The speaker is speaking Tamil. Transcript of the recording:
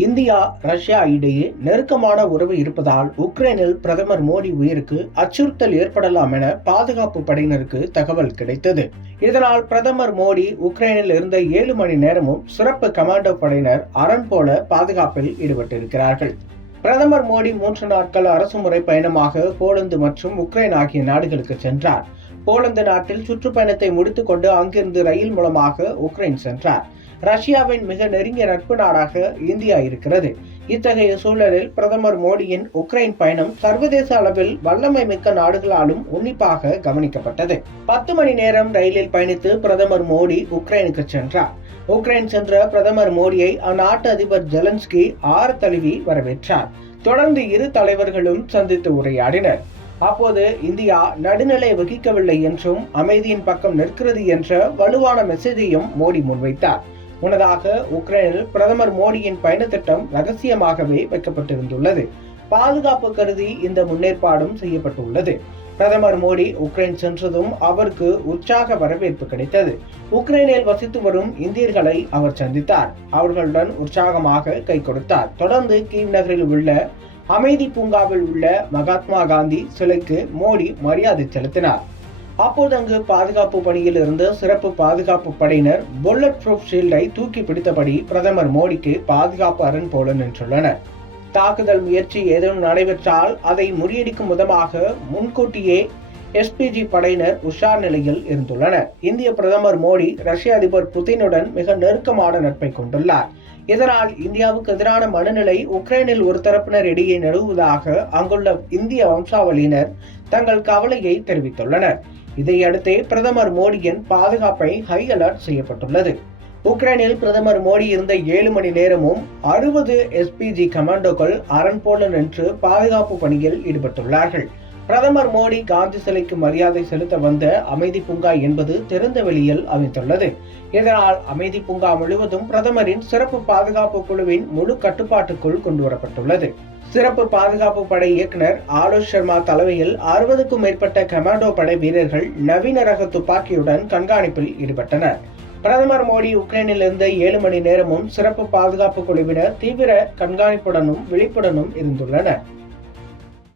இந்தியா ரஷ்யா இடையே நெருக்கமான உறவு இருப்பதால் உக்ரைனில் பிரதமர் மோடி உயிருக்கு அச்சுறுத்தல் ஏற்படலாம் என பாதுகாப்பு படையினருக்கு தகவல் கிடைத்தது. இதனால் பிரதமர் மோடி உக்ரைனில் இருந்த ஏழு மணி நேரமும் சிறப்பு கமாண்டோ படையினர் அரண் போல பாதுகாப்பில் ஈடுபட்டிருக்கிறார்கள். பிரதமர் மோடி மூன்று நாட்கள் அரசுமுறை பயணமாக போலந்து மற்றும் உக்ரைன் ஆகிய நாடுகளுக்கு சென்றார். போலந்து நாட்டில் சுற்றுப்பயணத்தை முடித்துக்கொண்டு அங்கிருந்து ரயில் மூலமாக உக்ரைன் சென்றார். ரஷ்யாவின் மிக நெருங்கிய நட்பு நாடாக இந்தியா இருக்கிறது. இத்தகைய சூழலில் பிரதமர் மோடியின் உக்ரைன் பயணம் சர்வதேச அளவில் வல்லமை மிக்க நாடுகளாலும் உன்னிப்பாக கவனிக்கப்பட்டது. பத்து மணி நேரம் ரயிலில் பயணித்து பிரதமர் மோடி உக்ரைனுக்கு சென்றார். உக்ரைன் சென்ற பிரதமர் மோடியை அந்நாட்டு அதிபர் ஜெலன்ஸ்கி ஆறு தழுவி வரவேற்றார். தொடர்ந்து இரு தலைவர்களும் சந்தித்து உரையாடினர். அப்போது இந்தியா நடுநிலை வகிக்கவில்லை என்றும் அமைதியின் பக்கம் நிற்கிறது என்ற வலுவான மெசேஜையும் மோடி முன்வைத்தார். முன்னதாக உக்ரைனில் பிரதமர் மோடியின் பயண திட்டம் ரகசியமாகவே வைக்கப்பட்டிருந்துள்ளது. பாதுகாப்பு கருதி இந்த முன்னேற்பாடும் செய்யப்பட்டுள்ளது. பிரதமர் மோடி உக்ரைன் சென்றதும் அவருக்கு உற்சாக வரவேற்பு கிடைத்தது. உக்ரைனில் வசித்து வரும் இந்தியர்களை அவர் சந்தித்தார். அவர்களுடன் உற்சாகமாக கை கொடுத்தார். தொடர்ந்து கீவ் நகரில் உள்ள அமைதி பூங்காவில் உள்ள மகாத்மா காந்தி சிலைக்கு மோடி மரியாதை செலுத்தினார். அப்போது அங்கு பாதுகாப்பு பணியில் இருந்த சிறப்பு பாதுகாப்பு படையினர் புல்லட் ப்ரூஃப் ஷீல்டை தூக்கி பிடித்தபடி பிரதமர் மோடிக்கு பாதுகாப்பு அரண் போல நின்றுள்ளனர். தாக்குதல் முயற்சி ஏதேனும் நடைபெற்றால் அதை முறியடிக்கும் விதமாக முன்கூட்டியே எஸ்பிஜி படையினர் உஷார் நிலையில் இருந்துள்ளனர். இந்திய பிரதமர் மோடி ரஷ்ய அதிபர் புதினுடன் மிக நெருக்கமான நட்பை கொண்டுள்ளார். இதனால் இந்தியாவுக்கு எதிரான மனநிலை உக்ரைனில் ஒரு தரப்பினர் இடையே நிலவுவதாக அங்குள்ள இந்திய வம்சாவளியினர் தங்கள் கவலையை தெரிவித்துள்ளனர். இதையடுத்தே பிரதமர் மோடியின் பாதுகாப்பை ஹை அலர்ட் செய்யப்பட்டுள்ளது. உக்ரைனில் பிரதமர் மோடி இருந்த ஏழு மணி நேரமும் அறுபது எஸ்பிஜி கமாண்டோக்கள் அரண் போல நின்று பாதுகாப்பு பணியில் ஈடுபட்டுள்ளார்கள். பிரதமர் மோடி காந்தி சிலைக்கு மரியாதை செலுத்த வந்த அமைதி பூங்கா என்பது திறந்த வெளியில் அமைந்துள்ளது. இதனால் அமைதி பூங்கா முழுவதும் பிரதமரின் சிறப்பு பாதுகாப்பு குழுவின் முழு கட்டுப்பாட்டுக்குள் கொண்டுவரப்பட்டுள்ளது. சிறப்பு பாதுகாப்பு படை இயக்குனர் ஆலோஷ் சர்மா தலைமையில் அறுபதுக்கும் மேற்பட்ட கமாண்டோ படை வீரர்கள் நவீன ரக துப்பாக்கியுடன் கண்காணிப்பில் ஈடுபட்டனர். பிரதமர் மோடி உக்ரைனில் இருந்த ஏழு மணி நேரமும் சிறப்பு பாதுகாப்பு குழுவினர் தீவிர கண்காணிப்புடனும் விழிப்புடனும் இருந்துள்ளனர்.